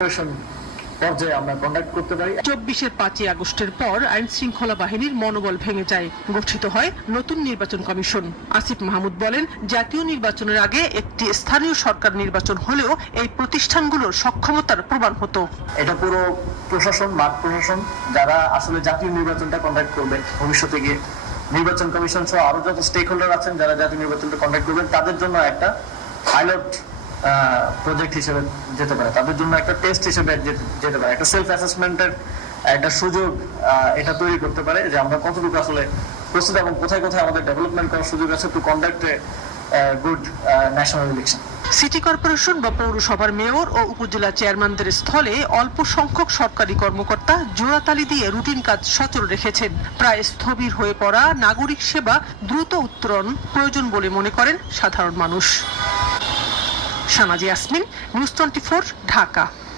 পর্যায়ে আমরা কন্ডাক্ট করতে পারি। 24-এর 5ই আগস্টের পর আইন শৃঙ্খলা বাহিনীর মনোবল ভেঙে যায়, গঠিত হয় নতুন নির্বাচন কমিশন। আসিফ মাহমুদ বলেন, জাতীয় নির্বাচনের আগে একটি স্থানীয় সরকার নির্বাচন হলেও এই প্রতিষ্ঠানগুলোর সক্ষমতার প্রমাণ হতো। এটা পুরো প্রশাসন, মাঠ প্রশাসন যারা আসলে জাতীয় নির্বাচনটা কন্ডাক্ট করবে ভবিষ্যতে গিয়ে, নির্বাচন কমিশন সহ আরো যত স্টেক হোল্ডার আছেন যারা জাতীয় নির্বাচনটা কন্ডাক্ট করবেন, তাদের জন্য একটা পাইলট প্রজেক্ট হিসেবে যেতে পারে, তাদের জন্য একটা টেস্ট হিসেবে যেতে পারে, একটা সেলফ অ্যাসেসমেন্টের একটা সুযোগ এটা তৈরি করতে পারে যে আমরা কতটুকু আসলে প্রস্তুত এবং কোথায় কোথায় আমাদের ডেভেলপমেন্ট করার সুযোগ আছে to conduct a good national election. City corporation বা পৌরসভার মেয়র ও উপজেলা চেয়ারম্যানদের স্থলে অল্প সংখ্যক সরকারি কর্মকর্তা জোড়াতালি দিয়ে রুটিন কাজ সচল রেখেছেন। প্রায় স্থবির হয়ে পড়া নাগরিক সেবা দ্রুত উত্তরণ প্রয়োজন বলে মনে করেন সাধারণ মানুষ। শানাজি ইয়াসমিন, নিউজ 24, ঢাকা।